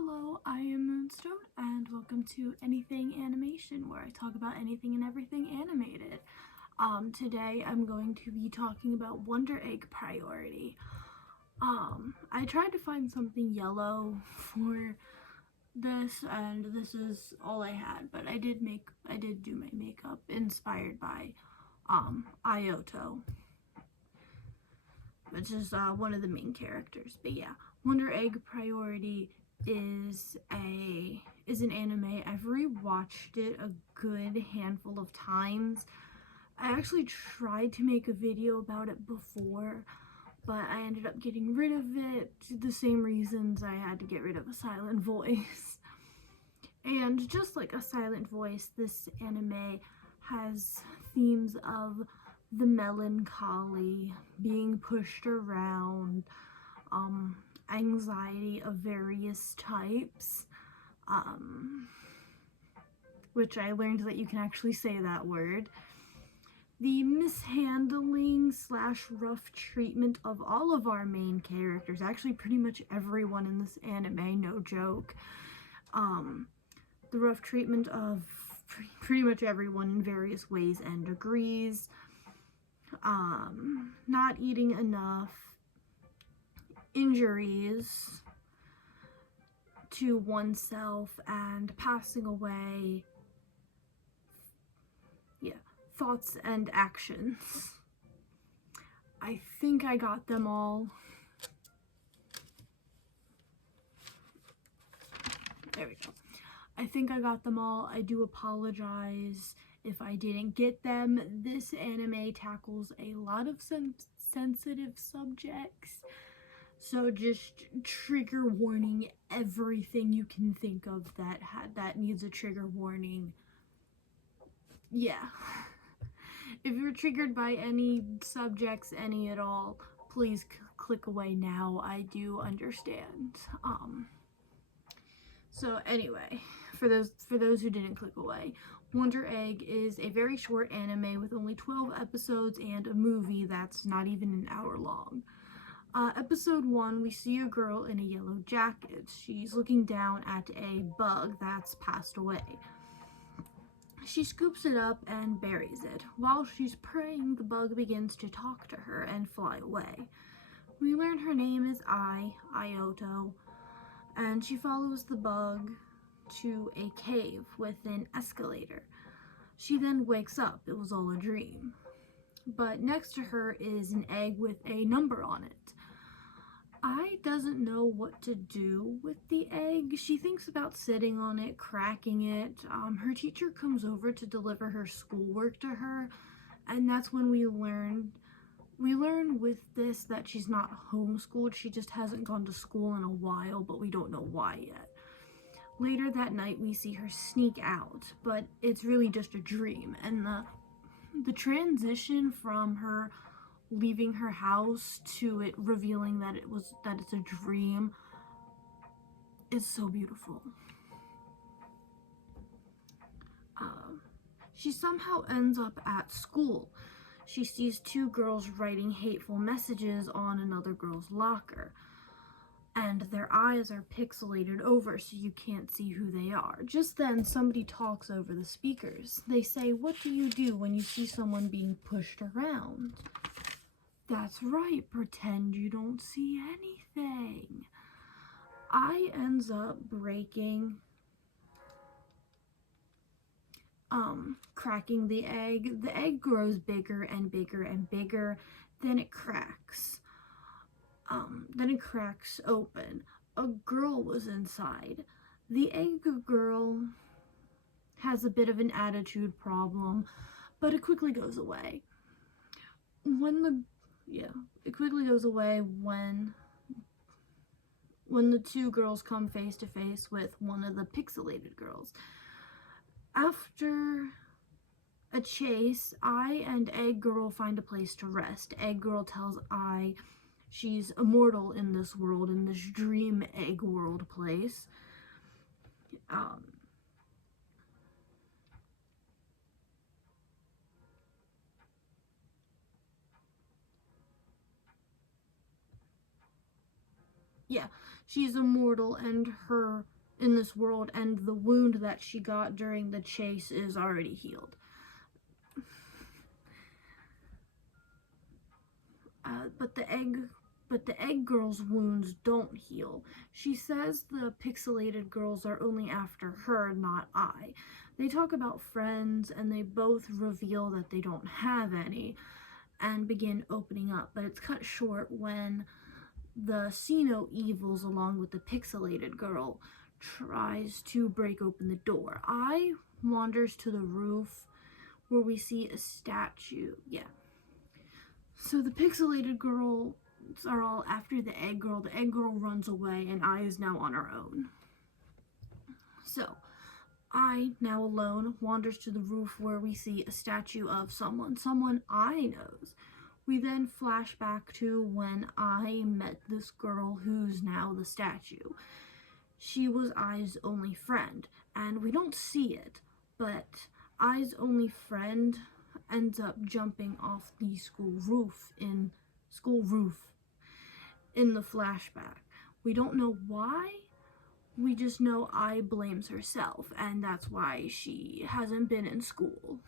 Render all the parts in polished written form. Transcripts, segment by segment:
Hello, I am Moonstone, and welcome to Anything Animation, where I talk about anything and everything animated. Today I'm going to be talking about Wonder Egg Priority. I tried to find something yellow for this, and this is all I had, but I did do my makeup inspired by, Ioto, which is, one of the main characters. But yeah, Wonder Egg Priority is an anime. I've rewatched it a good handful of times. I actually tried to make a video about it before, but I ended up getting rid of it for the same reasons I had to get rid of a silent voice. And just like a silent voice, this anime has themes of the melancholy, being pushed around, anxiety of various types, which I learned that you can actually say that word. The mishandling / rough treatment of all of our main characters, actually pretty much everyone in this anime, no joke. The rough treatment of pretty much everyone in various ways and degrees. Not eating enough, injuries to oneself, and passing away. Yeah, thoughts and actions. I think I got them all. There we go. I think I got them all. I do apologize if I didn't get them. This anime tackles a lot of sensitive subjects. So just trigger warning, everything you can think of that needs a trigger warning. Yeah. If you're triggered by any subjects, any at all, please click away now. I do understand. So anyway, for those who didn't click away, Wonder Egg is a very short anime with only 12 episodes and a movie that's not even an hour long. Episode 1, we see a girl in a yellow jacket. She's looking down at a bug that's passed away. She scoops it up and buries it. While she's praying, the bug begins to talk to her and fly away. We learn her name is Ioto, and she follows the bug to a cave with an escalator. She then wakes up. It was all a dream. But next to her is an egg with a number on it. I doesn't know what to do with the egg. She thinks about sitting on it, cracking it. Her teacher comes over to deliver her schoolwork to her, and that's when we learn with this that she's not homeschooled. She just hasn't gone to school in a while, but we don't know why yet. Later that night, we see her sneak out, but it's really just a dream, and the transition from her leaving her house to it revealing that it's a dream is so beautiful. She somehow ends up at school. She sees two girls writing hateful messages on another girl's locker, and their eyes are pixelated over so you can't see who they are. Just then, somebody talks over the speakers. They say, "What do you do when you see someone being pushed around?" That's right, pretend you don't see anything. I ends up cracking the egg. The egg grows bigger and bigger and bigger, then it cracks. Then it cracks open. A girl was inside. The egg girl has a bit of an attitude problem, but it quickly goes away. It quickly goes away when the two girls come face to face with one of the pixelated girls. After a chase, I and Egg Girl find a place to rest. Egg Girl tells I she's immortal in this world, in this dream egg world place. She's immortal and her in this world, and the wound that she got during the chase is already healed. But the egg girl's wounds don't heal. She says the pixelated girls are only after her, not I. They talk about friends, and they both reveal that they don't have any and begin opening up, but it's cut short when the See-No Evils, along with the pixelated girl, tries to break open the door. I wanders to the roof where we see a statue. Yeah. So the pixelated girls are all after the egg girl. The egg girl runs away, and I is now on her own. So I, now alone, wanders to the roof where we see a statue of someone I knows. We then flash back to when I met this girl who's now the statue. She was I's only friend, and we don't see it, but I's only friend ends up jumping off the school roof in the flashback. We don't know why. We just know I blames herself, and that's why she hasn't been in school.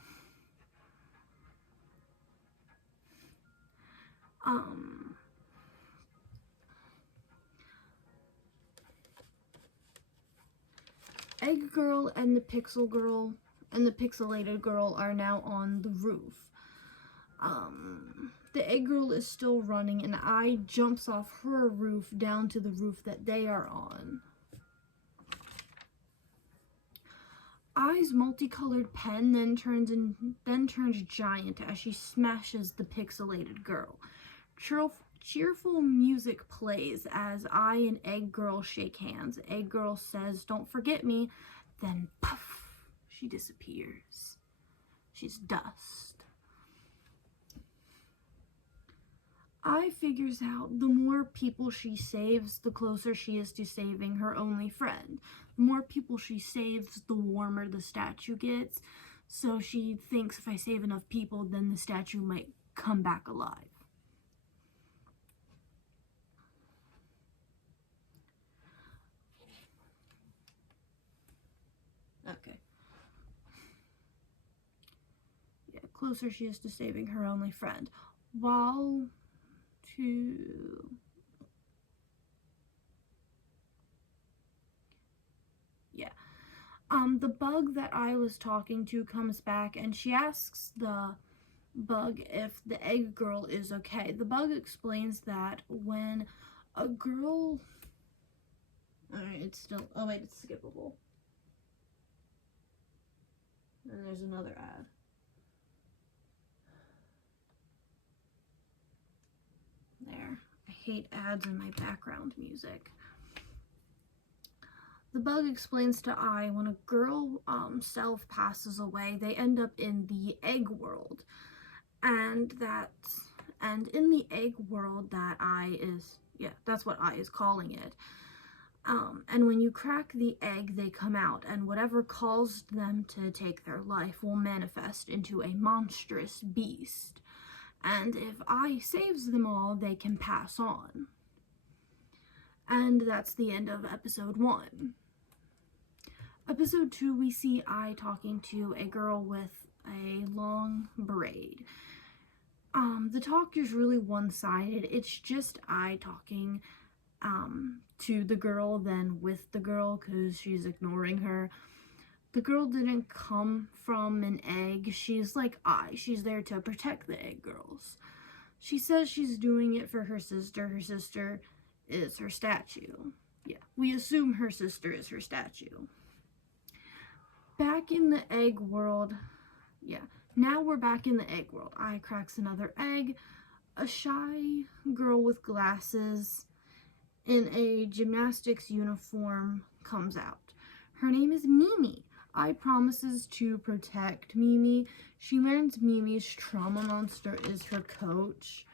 Egg Girl and the Pixel Girl and the Pixelated Girl are now on the roof. The Egg Girl is still running, and I jumps off her roof down to the roof that they are on. I's multicolored pen then turns giant as she smashes the pixelated girl. Cheerful music plays as I and Egg Girl shake hands. Egg Girl says, "Don't forget me," then puff, she disappears. She's dust. I figures out the more people she saves, the closer she is to saving her only friend. The more people she saves, the warmer the statue gets. So she thinks if I save enough people, then the statue might come back alive. Okay. Yeah, closer she is to saving her only friend. The bug that I was talking to comes back, and she asks the bug if the egg girl is okay. The bug explains that when a girl... Alright, it's still... Oh wait, it's skippable. And there's another ad. There. I hate ads in my background music. The bug explains to I when a girl self passes away, they end up in the egg world. And in the egg world that I is, yeah, that's what I is calling it. And when you crack the egg, they come out, and whatever caused them to take their life will manifest into a monstrous beast. And if I saves them all, they can pass on. And that's the end of episode 1. Episode 2, we see I talking to a girl with a long braid. The talk is really one-sided. It's just I talking to the girl, then with the girl, because she's ignoring her. The girl didn't come from an egg. She's like she's there to protect the egg girls. She says she's doing it for her sister. Her sister is her statue. Yeah, we assume her sister is her statue. Back in the egg world, yeah, now we're back in the egg world. I cracks another egg. A shy girl with glasses in a gymnastics uniform comes out. Her name is Mimi. I promises to protect Mimi. She learns Mimi's trauma monster is her coach.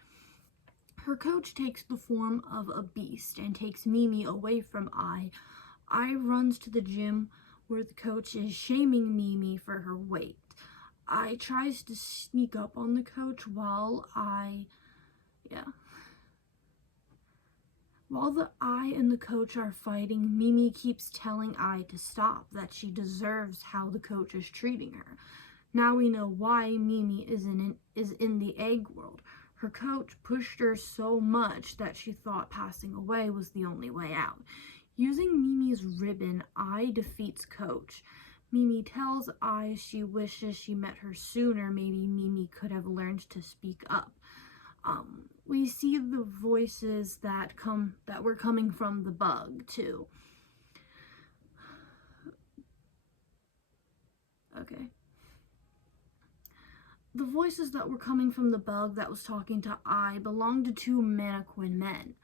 Her coach takes the form of a beast and takes Mimi away from I. I runs to the gym where the coach is shaming Mimi for her weight. I tries to sneak up on the coach while While the Eye and the coach are fighting, Mimi keeps telling Eye to stop, that she deserves how the coach is treating her. Now we know why Mimi is in the egg world. Her coach pushed her so much that she thought passing away was the only way out. Using Mimi's ribbon, Eye defeats Coach. Mimi tells Eye she wishes she met her sooner. Maybe Mimi could have learned to speak up. We see the voices that were coming from the bug too. Okay. The voices that were coming from the bug that was talking to Eye belonged to two mannequin men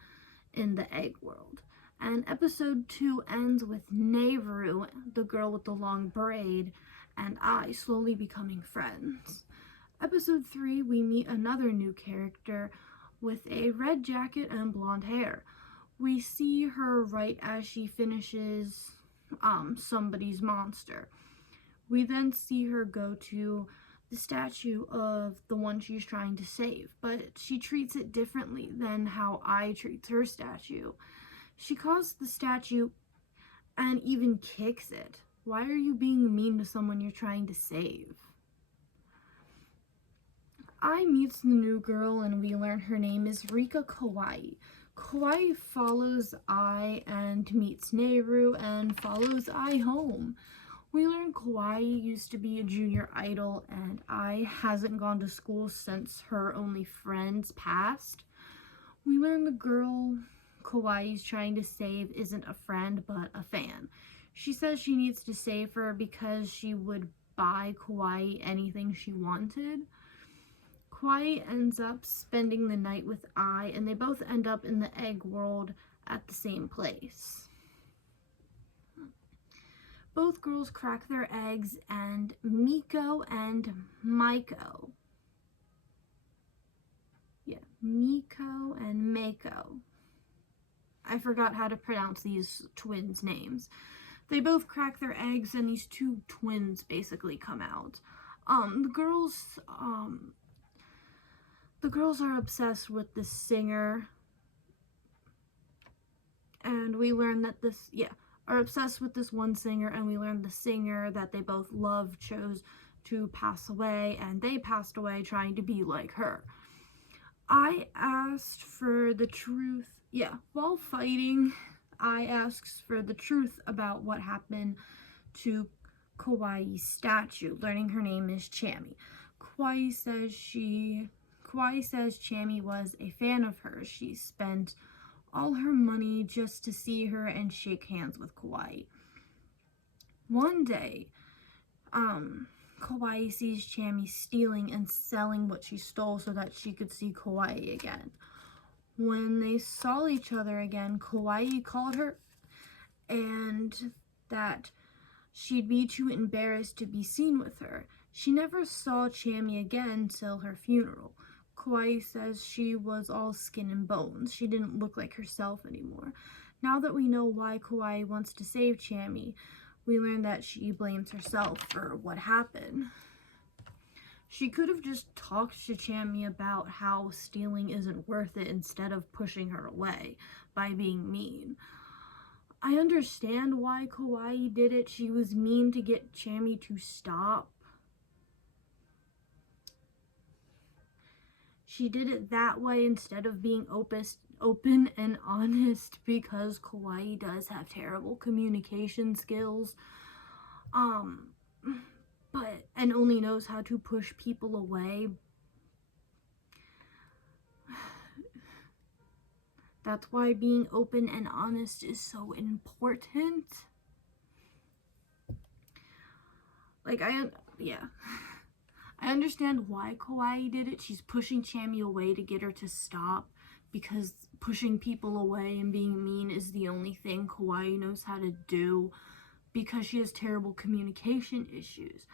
in the egg world. And episode 2 ends with Nehru, the girl with the long braid, and Eye slowly becoming friends. Episode 3, we meet another new character with a red jacket and blonde hair. We see her right as she finishes somebody's monster. We then see her go to the statue of the one she's trying to save, but she treats it differently than how Eye treats her statue. She calls the statue and even kicks it. Why are you being mean to someone you're trying to save? Eye meets the new girl and we learn her name is Rika Kawaii. Kawaii follows Eye and meets Nehru and follows Eye home. We learn Kawaii used to be a junior idol and Eye hasn't gone to school since her only friends passed. We learn the girl Kawaii's trying to save isn't a friend but a fan. She says she needs to save her because she would buy Kawaii anything she wanted. Kawaii ends up spending the night with Eye and they both end up in the egg world at the same place. Both girls crack their eggs and Miko and Mako I forgot how to pronounce these twins' names. They both crack their eggs and these two twins basically come out. The girls are obsessed with this singer, and we learn that are obsessed with this one singer, and we learn the singer that they both love chose to pass away, and they passed away trying to be like her. I asked for the truth. While fighting, I asks for the truth about what happened to Kawaii's statue, learning her name is Chammy. Kawaii says Chammy was a fan of hers. She spent all her money just to see her and shake hands with Kawaii. One day, Kawaii sees Chammy stealing and selling what she stole so that she could see Kawaii again. When they saw each other again, Kawaii called her and that she'd be too embarrassed to be seen with her. She never saw Chammy again till her funeral. Kawaii says she was all skin and bones. She didn't look like herself anymore. Now that we know why Kawaii wants to save Chammy, we learn that she blames herself for what happened. She could have just talked to Chammy about how stealing isn't worth it instead of pushing her away by being mean. I understand why Kawaii did it. She was mean to get Chammy to stop. She did it that way instead of being open and honest because Kawaii does have terrible communication skills. And only knows how to push people away. That's why being open and honest is so important. I understand why Kawaii did it. She's pushing Chammy away to get her to stop because pushing people away and being mean is the only thing Kawaii knows how to do because she has terrible communication issues.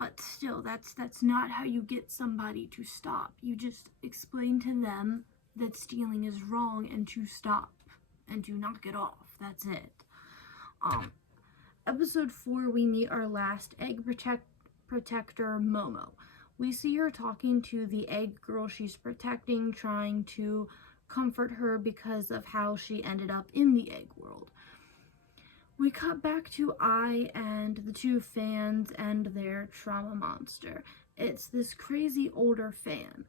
But still, that's not how you get somebody to stop. You just explain to them that stealing is wrong and to stop and to knock it off. That's it. Episode 4, we meet our last egg protector, Momo. We see her talking to the egg girl she's protecting, trying to comfort her because of how she ended up in the egg world. We cut back to Ai and the two fans and their trauma monster. It's this crazy older fan.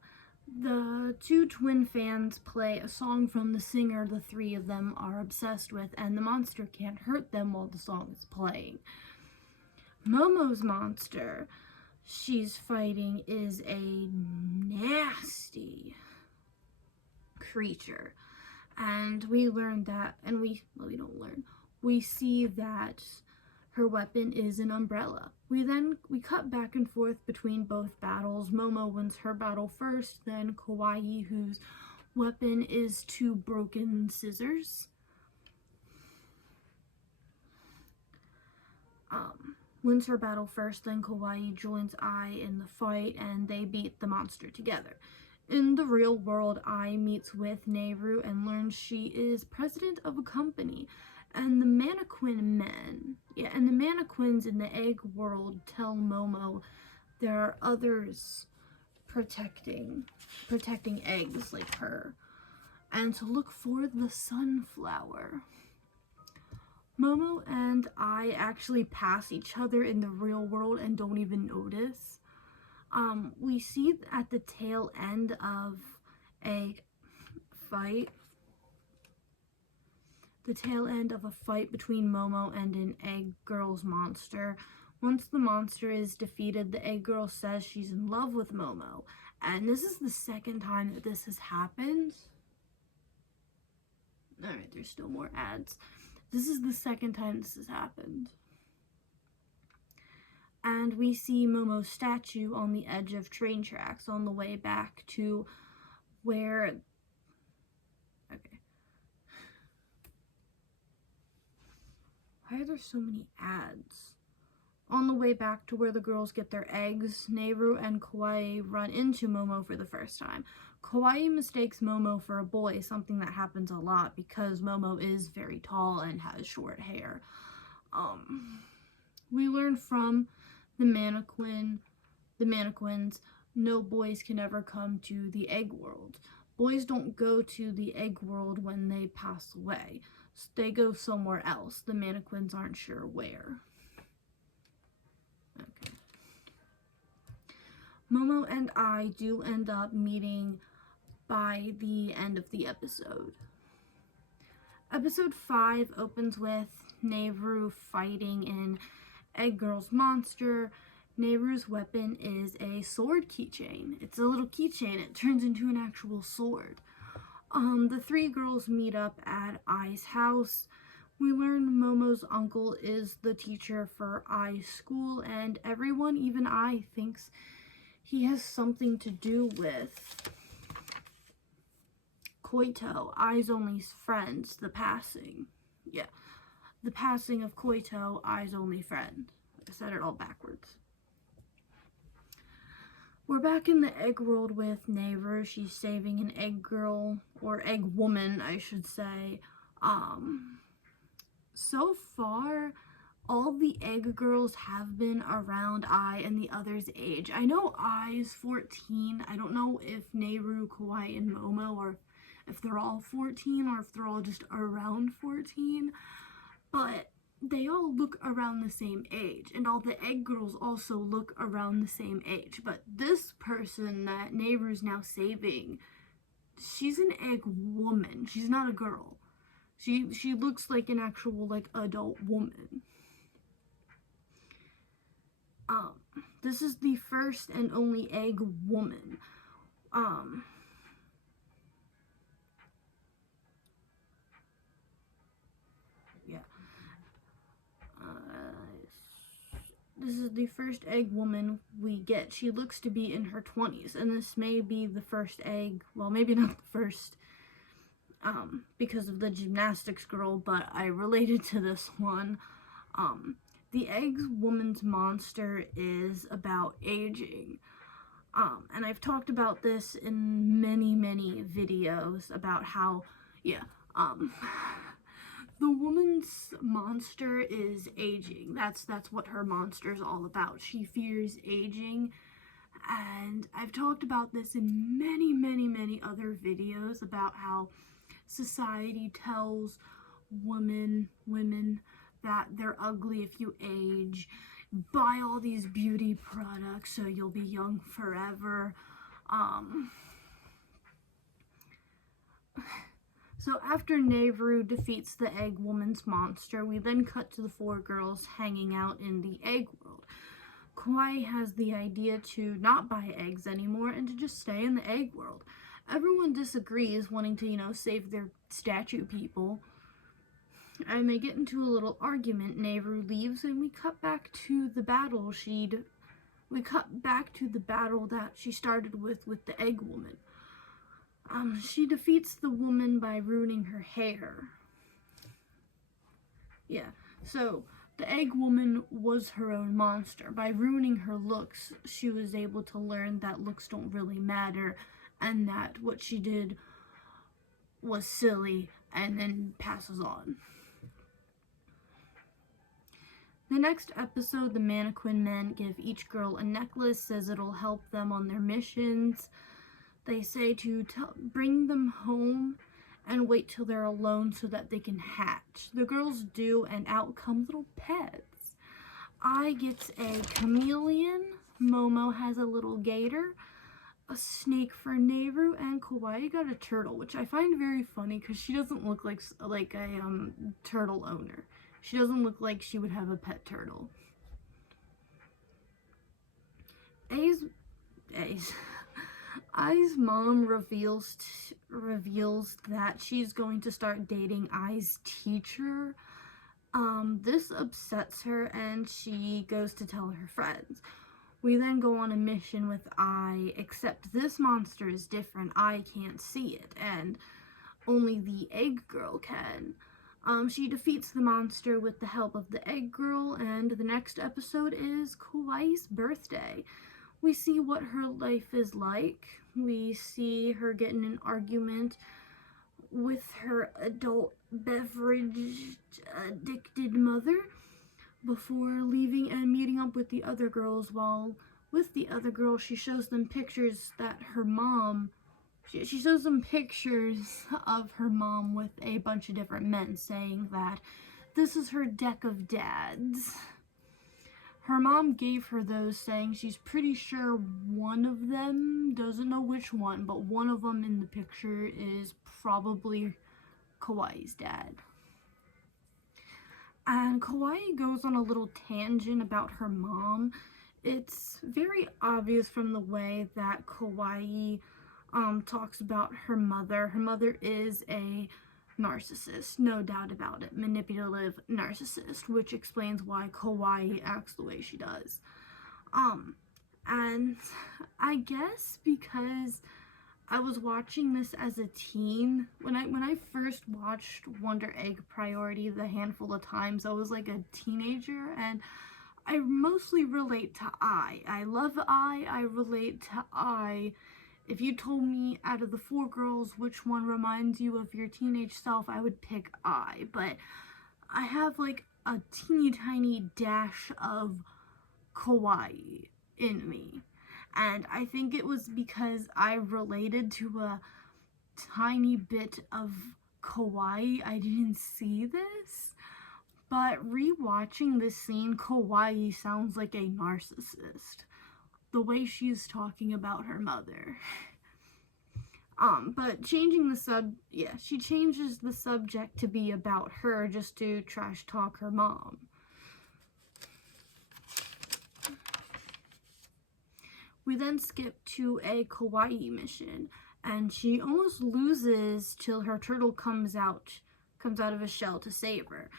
The two twin fans play a song from the singer the three of them are obsessed with, and the monster can't hurt them while the song is playing. Momo's monster she's fighting is a nasty creature. And we learn that, and we don't learn. We see that her weapon is an umbrella. We cut back and forth between both battles. Momo wins her battle first, then Kawaii, whose weapon is two broken scissors, wins her battle first, then Kawaii joins Ai in the fight, and they beat the monster together. In the real world, Ai meets with Nehru and learns she is president of a company. And the mannequins in the egg world tell Momo there are others protecting eggs like her, and to look for the sunflower. Momo and Ai actually pass each other in the real world and don't even notice. We see at the tail end of a fight between Momo and an egg girl's monster. Once the monster is defeated, the egg girl says she's in love with Momo. And this is the second time that this has happened. Alright, there's still more ads. This is the second time this has happened. And we see Momo's statue on the edge of train tracks on the way back to where... Okay. Why are there so many ads? On the way back to where the girls get their eggs, Nehru and Kawaii run into Momo for the first time. Kawaii mistakes Momo for a boy, something that happens a lot because Momo is very tall and has short hair. We learn from the mannequins, no boys can ever come to the egg world. Boys don't go to the egg world when they pass away. They go somewhere else. The mannequins aren't sure where. Okay. Momo and Ai do end up meeting by the end of the episode. Episode 5 opens with Nehru fighting an egg girl's monster. Nehru's weapon is a sword keychain. It's a little keychain. It turns into an actual sword. The three girls meet up at Ai's house. We learn Momo's uncle is the teacher for Ai's school, and everyone, even Ai, thinks he has something to do with Koito, Ai's only friend, the passing. Yeah, the passing of Koito, Ai's only friend. I said it all backwards. We're back in the egg world with Nehru. She's saving an egg girl, or egg woman, I should say. So far, all the egg girls have been around Ai and the others' age. I know Ai's 14. I don't know if Nehru, Kawaii, and Momo, or if they're all 14, or if they're all just around 14. But they all look around the same age, and all the egg girls also look around the same age. But this person that Nehru's now saving, she's an egg woman. She's not a girl. She looks like an actual, like, adult woman. This is the first and only egg woman. This is the first egg woman we get. She looks to be in her 20s, and this may be the first egg, well, maybe not the first, because of the gymnastics girl, but I related to this one. The egg woman's monster is about aging. And I've talked about this in many, many videos about how, the woman's monster is aging. That's what her monster is all about. She fears aging, And I've talked about this in many, many, many other videos about how society tells women that they're ugly if you age, buy all these beauty products so you'll be young forever. So after Nehru defeats the Egg Woman's monster, we then cut to the 4 girls hanging out in the egg world. Kawaii has the idea to not buy eggs anymore and to just stay in the egg world. Everyone disagrees, wanting to, save their statue people. And they get into a little argument. Nehru leaves, and we cut back to the battle that she started with the Egg Woman. She defeats the woman by ruining her hair. Yeah, so the Egg Woman was her own monster. By ruining her looks, she was able to learn that looks don't really matter and that what she did was silly, and then passes on. The next episode, the Mannequin Men give each girl a necklace, says it'll help them on their missions. They say to bring them home and wait till they're alone so that they can hatch. The girls do, and out come little pets. I get a chameleon, Momo has a little gator, a snake for Nehru, and Kawaii got a turtle, which I find very funny because she doesn't look like a turtle owner. She doesn't look like she would have a pet turtle. Ai's mom reveals that she's going to start dating Ai's teacher. This upsets her, and she goes to tell her friends. We then go on a mission with Ai, except this monster is different. Ai can't see it, and only the Egg Girl can. She defeats the monster with the help of the Egg Girl, and the next episode is Kawaii's birthday. We see what her life is like. We see her get in an argument with her adult beverage-addicted mother before leaving and meeting up with the other girls. While with the other girls, she shows them pictures that her mom... She shows them pictures of her mom with a bunch of different men, saying that this is her deck of dads. Her mom gave her those, saying she's pretty sure one of them, doesn't know which one, but one of them in the picture is probably Kawaii's dad. And Kawaii goes on a little tangent about her mom. It's very obvious from the way that Kawaii talks about her mother. Her mother is a narcissist, no doubt about it, manipulative narcissist, which explains why Kawaii acts the way she does. And I guess because I was watching this as a teen, when I first watched Wonder Egg Priority the handful of times, I was like a teenager, and I mostly relate to Ai. I love Ai, I relate to Ai. If you told me out of the 4 girls which one reminds you of your teenage self, I would pick Ai. But I have like a teeny tiny dash of Kawaii in me. And I think it was because I related to a tiny bit of Kawaii. I didn't see this. But rewatching this scene, Kawaii sounds like a narcissist. The way she's talking about her mother. But changing she changes the subject to be about her just to trash talk her mom. We then skip to a Kawaii mission, and she almost loses till her turtle comes out of a shell to save her.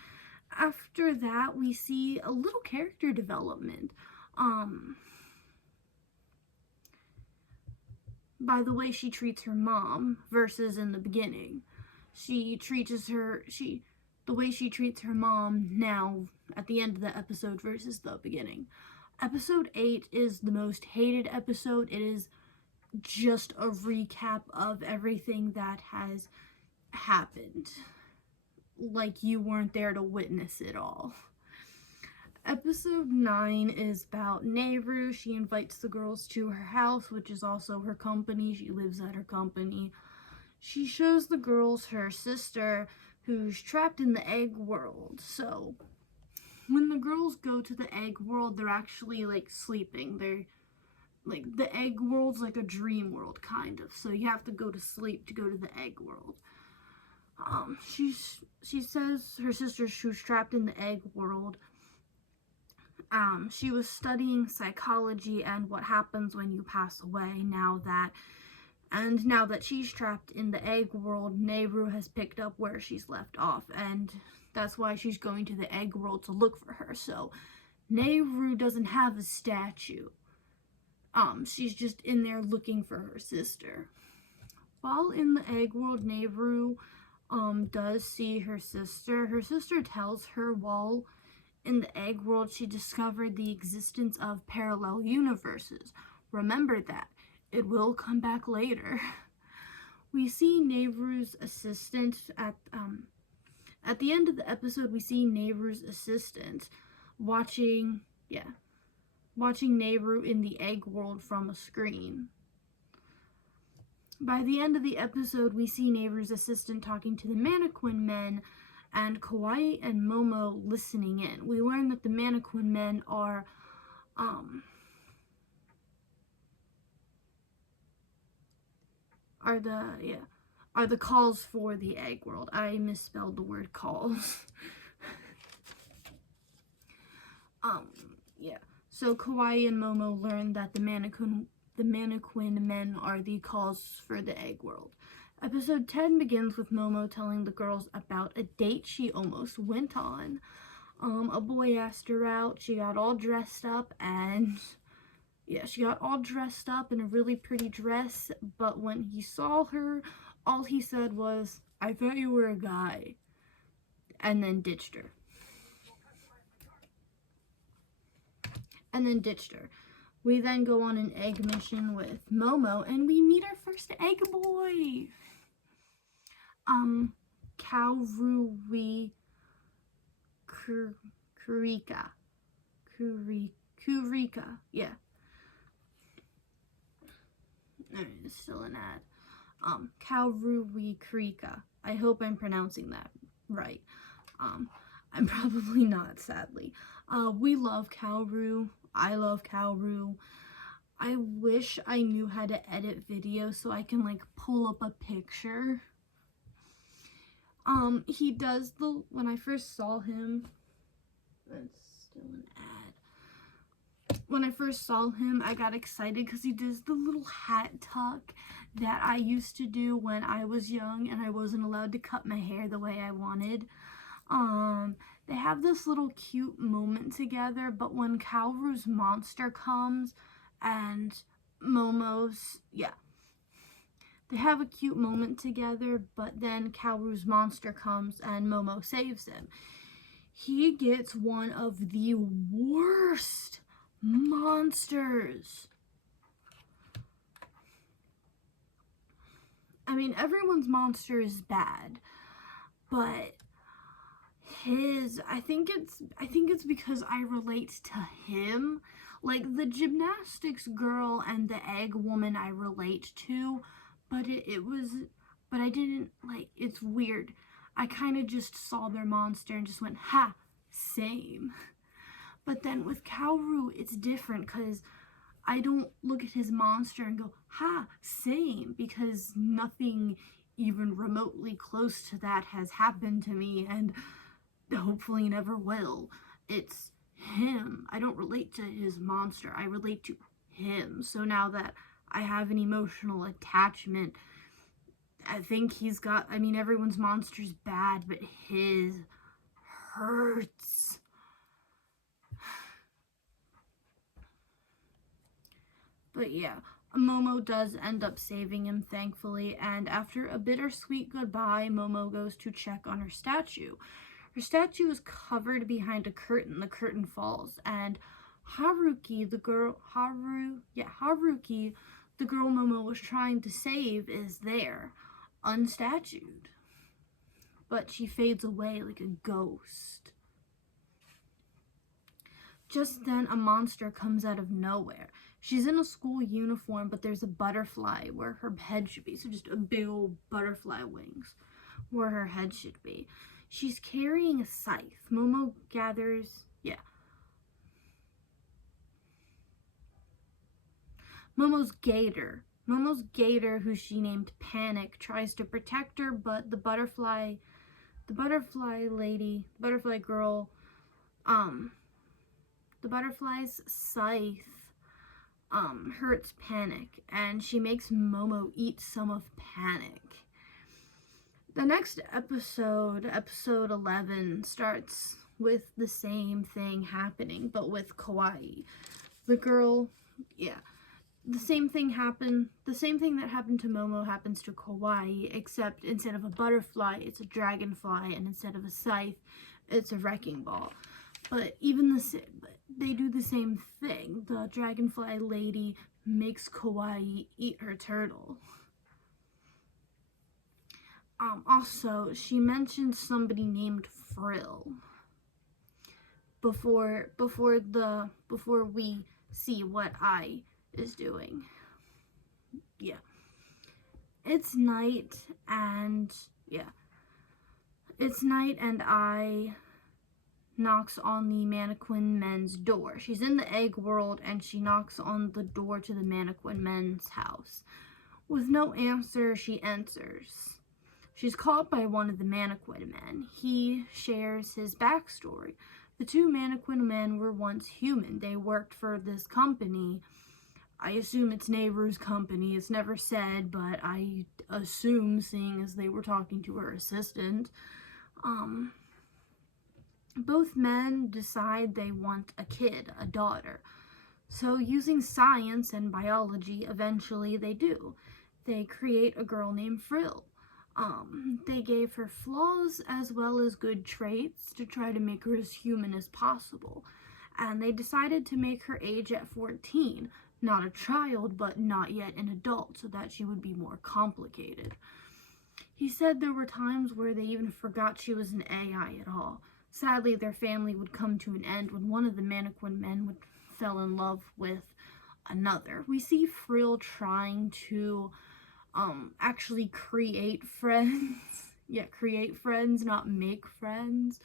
After that, we see a little character development. By the way she treats her mom versus in the beginning. The way she treats her mom now at the end of the episode versus the beginning. Episode 8 is the most hated episode. It is just a recap of everything that has happened. Like you weren't there to witness it all. Episode 9 is about Nehru. She invites the girls to her house, which is also her company. She lives at her company. She shows the girls her sister, who's trapped in the egg world. So, when the girls go to the egg world, they're actually, like, sleeping. They're, like, the egg world's like a dream world, kind of. So you have to go to sleep to go to the egg world. She says her sister, who's trapped in the egg world, she was studying psychology and what happens when you pass away. Now that she's trapped in the egg world, Nehru has picked up where she's left off, and that's why she's going to the egg world to look for her. So Nehru doesn't have a statue. She's just in there looking for her sister. While in the egg world, Nehru does see her sister. Her sister tells her while in the egg world she discovered the existence of parallel universes. Remember that. It will come back later. We see Nehru's assistant at the end of the episode. We see Nehru's assistant watching Nehru in the egg world from a screen. By the end of the episode, we see Nehru's assistant talking to the Mannequin Men and Kawaii and Momo listening in. We learn that the Mannequin Men are the calls for the egg world. I misspelled the word calls. So Kawaii and Momo learn that the Mannequin Men are the calls for the egg world. Episode 10 begins with Momo telling the girls about a date she almost went on. A boy asked her out. She got all dressed up in a really pretty dress, but when he saw her, all he said was, "I thought you were a guy," and then ditched her. We then go on an egg mission with Momo, and we meet our first egg boy. Kurika. Yeah. It's still an ad. Kaoru Kurika. I hope I'm pronouncing that right. I'm probably not, sadly. We love Kaoru. I love Kaoru. I wish I knew how to edit video so I can, like, pull up a picture. He does when I first saw him, that's still an ad. When I first saw him, I got excited because he does the little hat tuck that I used to do when I was young and I wasn't allowed to cut my hair the way I wanted. They have this little cute moment together, but when Kaoru's monster comes and they have a cute moment together, but then Kaoru's monster comes and Momo saves him. He gets one of the worst monsters. I mean, everyone's monster is bad, but I think it's because I relate to him. Like, the gymnastics girl and the egg woman I relate to, but I didn't, like, it's weird. I kind of just saw their monster and just went, ha, same. But then with Kaoru, it's different because I don't look at his monster and go, ha, same, because nothing even remotely close to that has happened to me and hopefully never will. It's him. I don't relate to his monster. I relate to him. So now that I have an emotional attachment, I think everyone's monster's bad, but his hurts. But yeah, Momo does end up saving him, thankfully, and after a bittersweet goodbye, Momo goes to check on her statue. Her statue is covered behind a curtain. The curtain falls, and Haruki, the girl Momo was trying to save, is there, unstatued. But she fades away like a ghost. Just then, a monster comes out of nowhere. She's in a school uniform, but there's a butterfly where her head should be. So just a big old butterfly wings where her head should be. She's carrying a scythe. Momo gathers, Momo's gator, who she named Panic, tries to protect her, but the butterfly girl, the butterfly's scythe, hurts Panic, and she makes Momo eat some of Panic. The next episode, episode 11, starts with the same thing happening, but with Kawaii. The girl, the same thing that happened to Momo happens to Kawaii, except instead of a butterfly, it's a dragonfly, and instead of a scythe, it's a wrecking ball. But they do the same thing. The dragonfly lady makes Kawaii eat her turtle. Also, she mentioned somebody named Frill before we see what I is doing. It's night and I knocks on the mannequin men's door. She's in the egg world and she knocks on the door to the mannequin men's house. With no answer, she enters. She's caught by one of the mannequin men. He shares his backstory. The two mannequin men were once human. They worked for this company. I assume it's Neighbor's company. It's never said, but I assume, seeing as they were talking to her assistant. Both men decide they want a kid, a daughter. So using science and biology, eventually they do. They create a girl named Frill. They gave her flaws as well as good traits to try to make her as human as possible. And they decided to make her age at 14. Not a child, but not yet an adult, so that she would be more complicated. He said there were times where they even forgot she was an AI at all. Sadly, their family would come to an end when one of the mannequin men fell in love with another. We see Frill trying to actually create friends. Create friends, not make friends.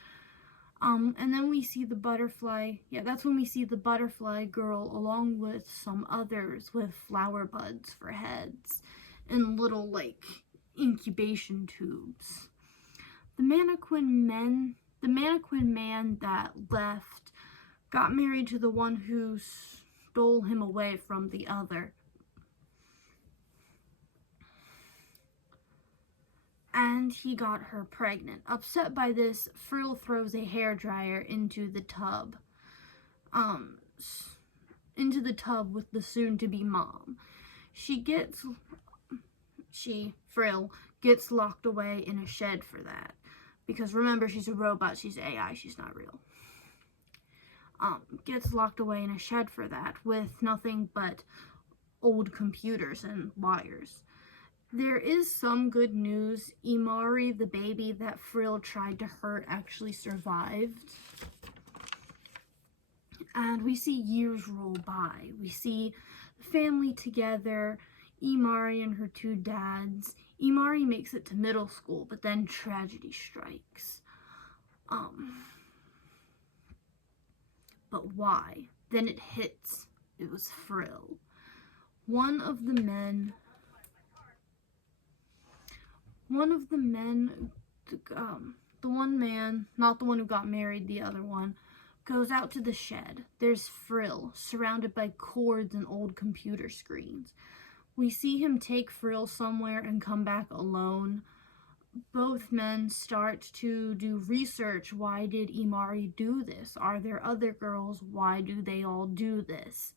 And then we see the butterfly. That's when we see the butterfly girl along with some others with flower buds for heads and little, incubation tubes. The mannequin man that left got married to the one who stole him away from the other. And he got her pregnant. Upset by this, Frill throws a hairdryer into the tub. With the soon-to-be mom. Frill gets locked away in a shed for that. Because remember, she's a robot, she's AI, she's not real. Gets locked away in a shed for that with nothing but old computers and wires. There is some good news. Imari, the baby that Frill tried to hurt, actually survived. And we see years roll by. We see the family together, Imari and her two dads. Imari makes it to middle school, but then tragedy strikes. But why? Then it hits. It was Frill. One of the men, the one man, not the one who got married, the other one, goes out to the shed. There's Frill, surrounded by cords and old computer screens. We see him take Frill somewhere and come back alone. Both men start to do research. Why did Imari do this? Are there other girls? Why do they all do this?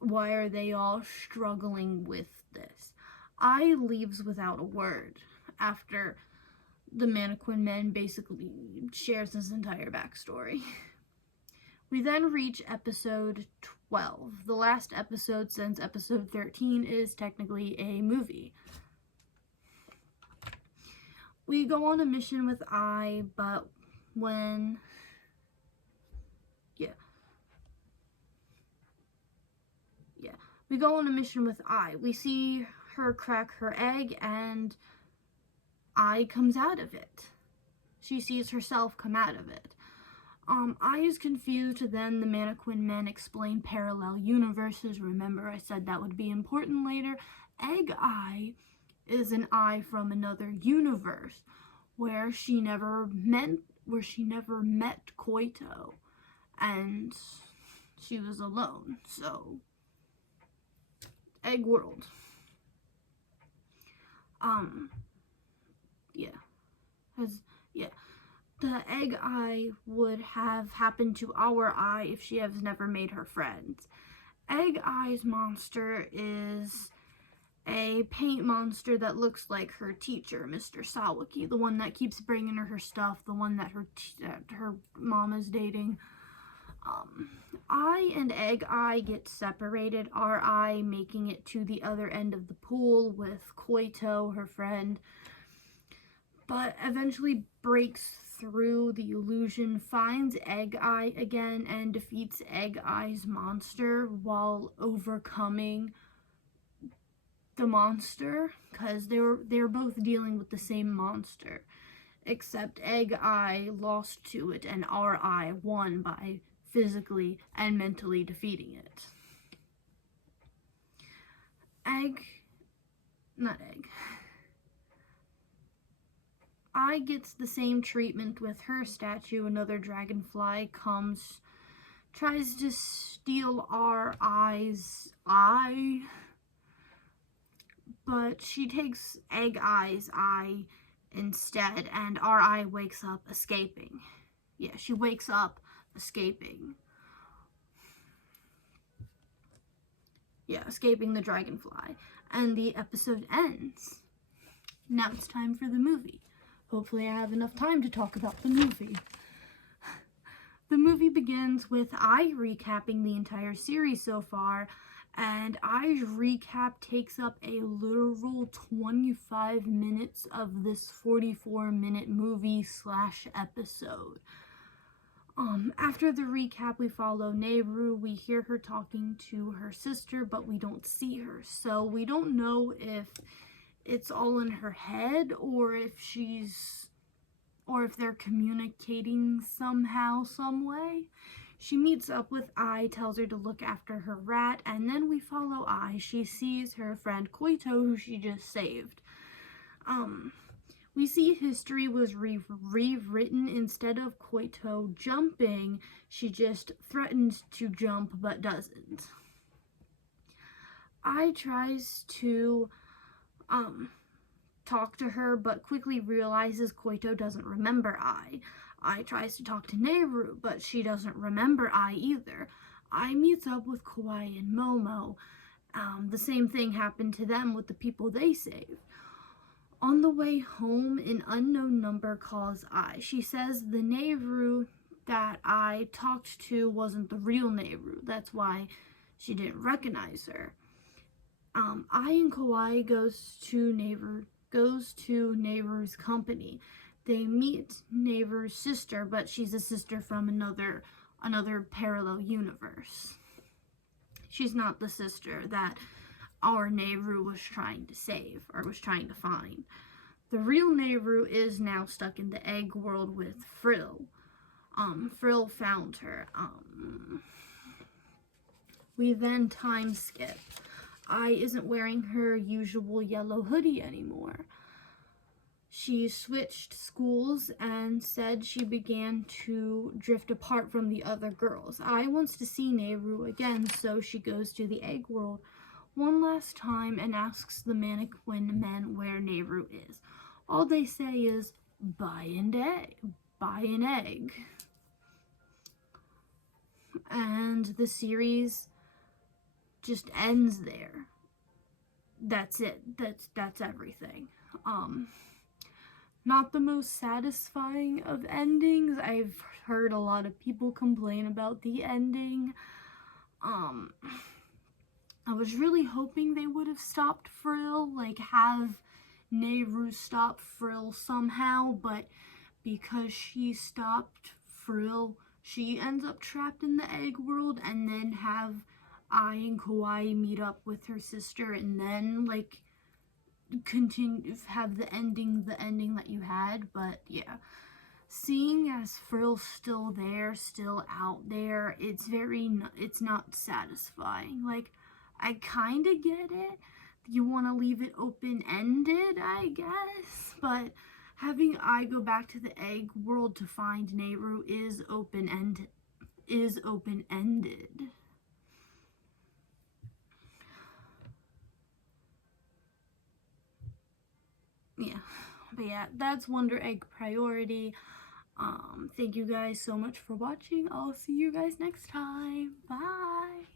Why are they all struggling with this? I leaves without a word after the mannequin man basically shares his entire backstory. We then reach episode 12. The last episode since episode 13 is technically a movie. We go on a mission with I, but we go on a mission with Ai. We see her crack her egg, and Ai comes out of it. She sees herself come out of it. Ai is confused, then the Mannequin Men explain parallel universes. Remember, I said that would be important later. Egg Ai is an Ai from another universe where she never met Koito, and she was alone. So, Egg World. The Egg Ai would have happened to our Ai if she has never made her friends. Egg Ai's monster is a paint monster that looks like her teacher, Mr. Sawaki, the one that keeps bringing her stuff, the one that her mom is dating. Ai and Egg Ai get separated, our Ai making it to the other end of the pool with Koito, her friend, but eventually breaks through the illusion, finds Egg Ai again, and defeats Egg Ai's monster while overcoming the monster, because they're both dealing with the same monster, except Egg Ai lost to it and our Ai won by physically and mentally defeating it. Ai gets the same treatment with her statue. Another dragonfly comes, tries to steal our Ai's eye, but she takes Egg Ai's eye instead, and our Ai wakes up escaping. Yeah, she wakes up escaping. Yeah, escaping the dragonfly. And the episode ends. Now it's time for the movie. Hopefully I have enough time to talk about the movie. The movie begins with Ai recapping the entire series so far, and Ai's recap takes up a literal 25 minutes of this 44-minute movie / episode. After the recap, we follow Nehru. We hear her talking to her sister, but we don't see her, so we don't know if it's all in her head or if they're communicating somehow, some way. She meets up with Ai, tells her to look after her rat, and then we follow Ai. She sees her friend Koito, who she just saved. We see history was rewritten. Instead of Koito jumping, she just threatens to jump but doesn't. Ai tries to talk to her, but quickly realizes Koito doesn't remember Ai. Ai tries to talk to Nehru, but she doesn't remember Ai either. Ai meets up with Kawaii and Momo. The same thing happened to them with the people they saved. On the way home, an unknown number calls Ai. She says the Nehru that Ai talked to wasn't the real Nehru. That's why she didn't recognize her. Ai and Kawaii goes to Nehru's company. They meet Nehru's sister, but she's a sister from another parallel universe. She's not the sister that our Nehru was trying to save, or was trying to find. The real Nehru is now stuck in the egg world with Frill. Frill found her. We then time skip. Ai isn't wearing her usual yellow hoodie anymore. She switched schools and said she began to drift apart from the other girls. Ai wants to see Nehru again, so she goes to the egg world one last time and asks the Mannequin Men where Nehru is. All they say is, buy an egg. And the series just ends there. That's it. That's everything. Not the most satisfying of endings. I've heard a lot of people complain about the ending. I was really hoping they would have stopped Frill, like have Nehru stop Frill somehow, but because she stopped Frill, she ends up trapped in the egg world, and then have Ai and Kawaii meet up with her sister and then like continue have the ending that you had. But yeah, seeing as Frill's still there, still out there, it's not satisfying. Like, I kind of get it. You want to leave it open-ended, I guess, but having Ai go back to the egg world to find Nehru is open-ended. Yeah, but yeah, that's Wonder Egg Priority. Thank you guys so much for watching. I'll see you guys next time. Bye.